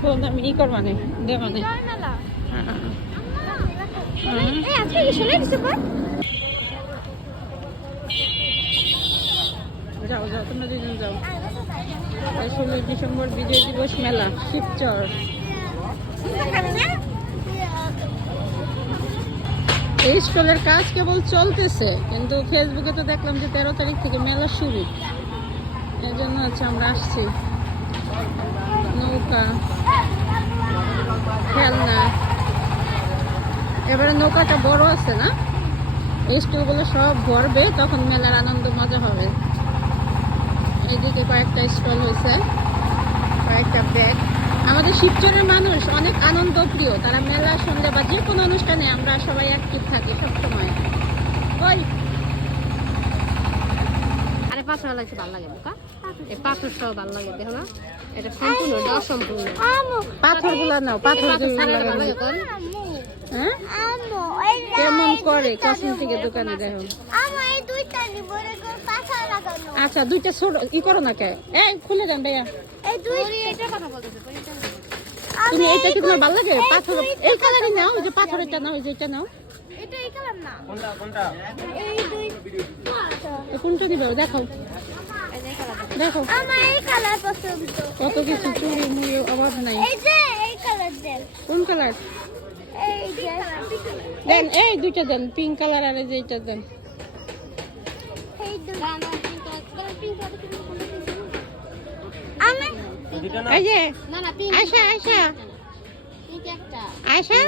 Phone আমি ই কর মানে দে মানে যাও যাও তোমরা দুজন যাও। 16 ডিসেম্বর বিজয় দিবস মেলা শিবচর। এই স্টলের কাজ কেবল চলতেছে, কিন্তু ফেসবুকে তো দেখলাম যে 13 তারিখ থেকে মেলা শুরু। এই জন্য হচ্ছে আমরা আসছি। নৌকা, খেলনা, এবারে নৌকাটা বড় আছে না, এই স্টলগুলো সব ভরবে, তখন মেলার আনন্দ মজা হবে। এইদিকে কয়েকটা স্টল হয়েছে, কয়েকটা ব্যাগ। আমাদের শিবচরের মানুষ অনেক আনন্দ প্রিয়, তারা মেলা সন্ধ্যা বা যে কোনো অনুষ্ঠানে আমরা সবাই অ্যাক্টিভ থাকি সবসময়। ওই আরে পাথর লাগছে ভালো লাগে বোকা, এই পাথর সব ভালো লাগে দেখো না, এটা সম্পূর্ণ অসম্পূর্ণ। পাথর গুলা নাও, পাথর হ্যাঁ কেমন করে কসমেটিকের দোকানে দেখো। আচ্ছা দুইটা ছোট ই করো না কে, এই খুলে দেন ভাইয়া। তুমি এইটা কি তোমার ভালো লাগে? পাথর এই কালারই নাও, ওই যে পাথরেরটা নাও, ওই যে এটা নাও। কোনটা দিবে দেখো দেখো, কত কিছু চুড়ি মুড়ি অভাব নাই। কোন কালার দেন? এই দুইটা দেন, পিঙ্ক কালার আর এই যে এইটা দেন। এই যে আয়শা আয়শা আয়শা,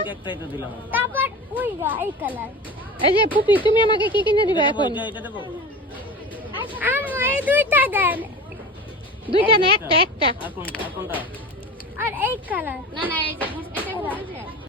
এই যে পুপি তুমি আমাকে কি কিনে দিবে এখন? দুইটা না একটা একটা। আর এই কালার না না এই যে